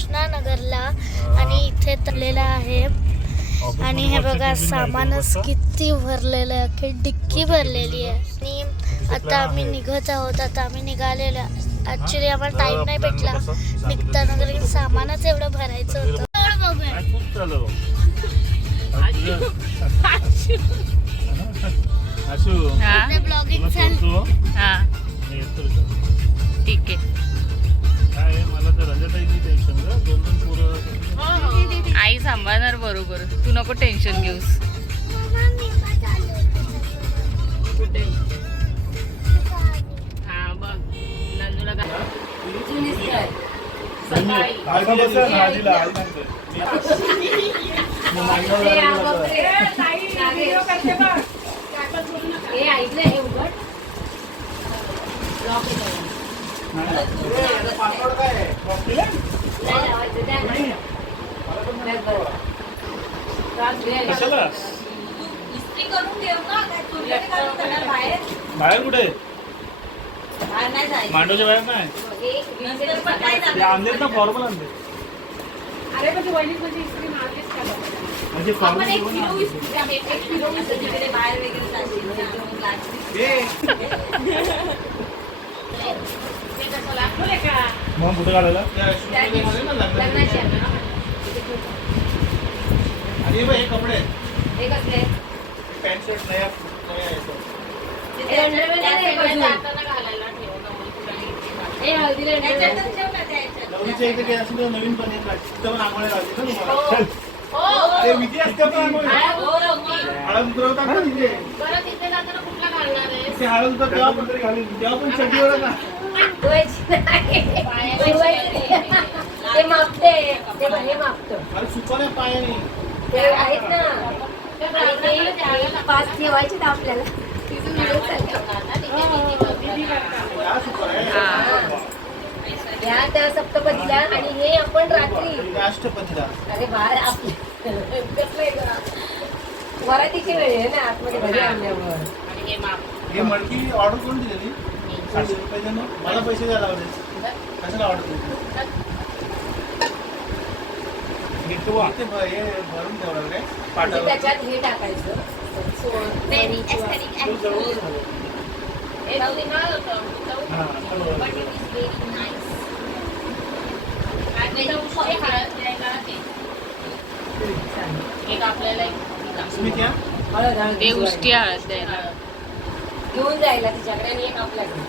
कृष्णानगरला आणि इथे तळलेला आहे. आणि हे बघा सामानच किती भरलेलं आहे, अख्खी डिक्की भरलेली आहे. आणि आता आम्ही निघत आहोत. आता आम्ही निघालेलो. ऍक्च्युली आम्हाला टाइम नाही भेटला निघताना, कारण सामानच एवढं भरायचं होतं. ब्लॉगिंग चालू. ठीक आहे. मला तर रंजताईची टेन्शन ग, 2-2 पोरं. आई सांभाळणार बरोबर, तू नको टेन्शन घेऊस. कुठे? हा बघ नंदूला बाहेर कुठे मांडवच्या बाहेर नाही आणलेत ना फॉर्मल आणले. अरे म्हणजे वहिनीत म्हणजे इस्त्री मारलीच का म्हणजे फॉर्मल मग कुठं काढायला आणि हे कपडे पॅन्ट शर्ट नया नवरीच्या इथे काही असेल तर नवीन पण पण आंघोळ्या लावते ना तुम्हाला. ते विधी असते पण हळद उतरवतात ना तिथे. ते हळद उतर तेव्हा पण तरी घालून तेव्हा पण चटणीवर ना ते मापते ते हे मापतो. अरे सुपाऱ्या पायाने ते आहेत ना आणि ते पाच ठेवायचे ना आपल्याला. या सुपाऱ्या या त्या सप्तपदीला आणि हे आपण रात्री राष्ट्रपतीला. अरे बाहेर आपल्या वरातीची वेळ आहे ना आतमध्ये घरी आणल्यावर. हे मडकी ऑर्डर करून दिलेली 700 रुपये. मला पैसे द्यायला लावले. कशाला ऑर्डर दिली? हे भरून ठेवलं रे पाठावर. त्याच्यात हे टाकायचं ते उष्टी हळद द्यायला घेऊन जायला तिच्याकडे आणि एक आपल्याकडे.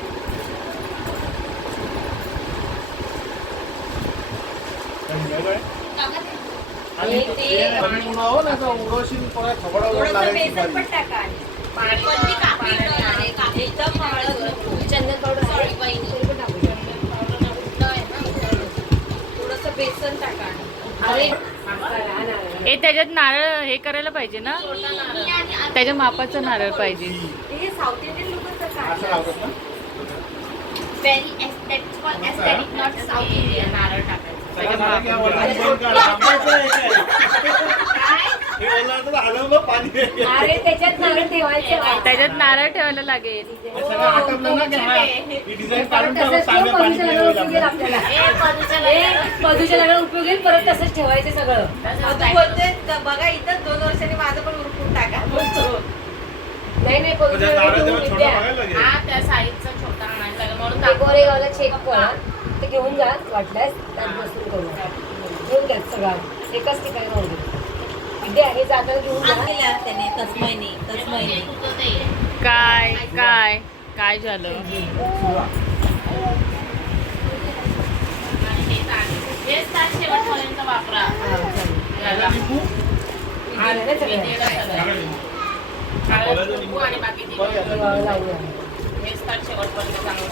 आणि उडवशील खबडावर लागायची चंदन पावडर थोडस बेसन टाका. अरे हे त्याच्यात नारळ हे करायला पाहिजे ना, त्याच्या मापाचं नारळ पाहिजे. हे साऊथ इंडियन लोक असं लावतात ना. नारळ टाकायचं अरे त्याच्यात नारळ ठेवायचं. त्याच्यात नारळ ठेवायला लागेल. मधूच्या लग्नाला उपयोग येईल. परत तसंच ठेवायचं सगळं. बघा इथं 2 वर्षांनी माझं पण उरकून टाका. नाही त्या साईजचा छोटा आणायचा लागेल म्हणून ते गोरेगावला चेक करा. ते घेऊन जा वाटल्यास बसून करू घेऊन घ्या सगळं एकाच ठिकाणी राहू दे. विद्या हे जाताना घेऊन जा. त्याने तस्मैनी काय काय काय झालं. शेवटपर्यंत वापरा. आणि बाकी शेवटपर्यंत चांगलं.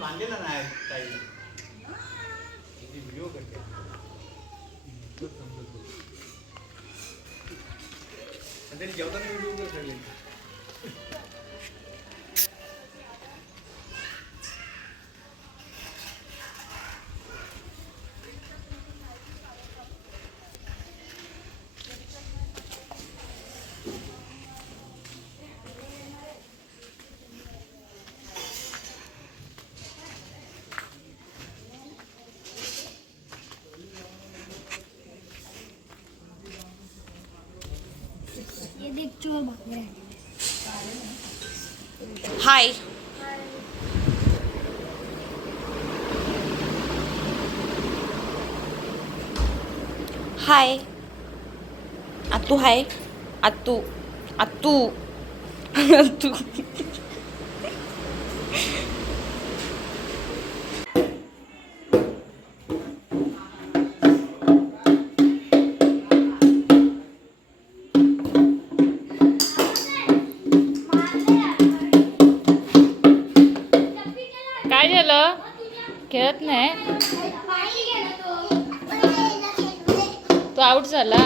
बांधलेला नाही काही व्हिडिओ करते. जेवताना व्हिडिओ करते. हाय हाय आतू हाय आतू आतू आतू काय झालं खेळत नाही तो आउट झाला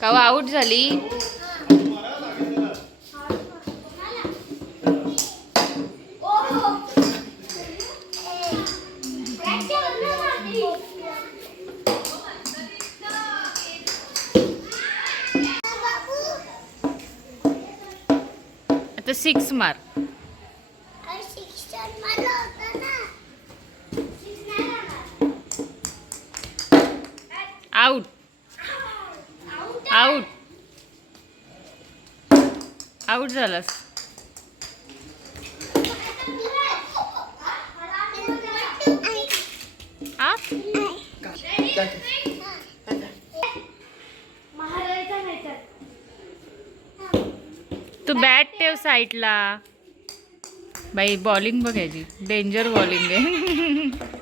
कावा आउट झाली आता 6 मार आउट आउट आउट झालास आ तू बॅट ठेव साईडला बाई बॉलिंग बघायची डेंजर बॉलिंग आहे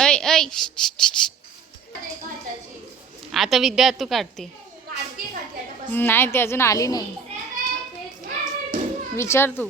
ऐ ऐ आता विद्या तू काढते नाही ती अजून आली नाही विचार तू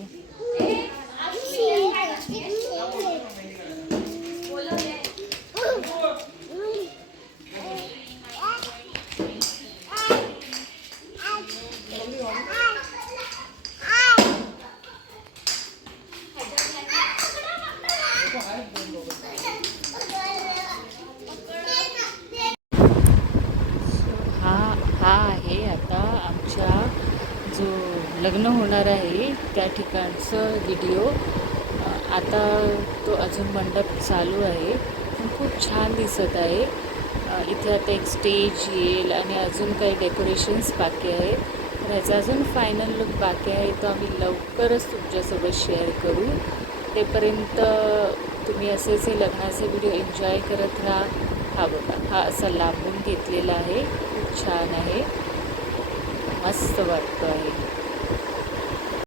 हा आहे आता आमच्या जो लग्न होणार आहे त्या ठिकाणचं व्हिडिओ आता तो अजून मंडप चालू आहे पण खूप छान दिसत आहे इथे आता एक स्टेज येईल आणि अजून काही डेकोरेशन्स बाकी आहेत तर ह्याचा अजून फायनल लुक बाकी आहे तो आम्ही लवकरच तुमच्यासोबत शेअर करू तेपर्यंत तुम्ही असेच हे लग्नाचे व्हिडिओ एन्जॉय करत राहा हा बघा हा असा लांबून घेतलेला आहे खूप छान आहे मस्त वाटतो आहे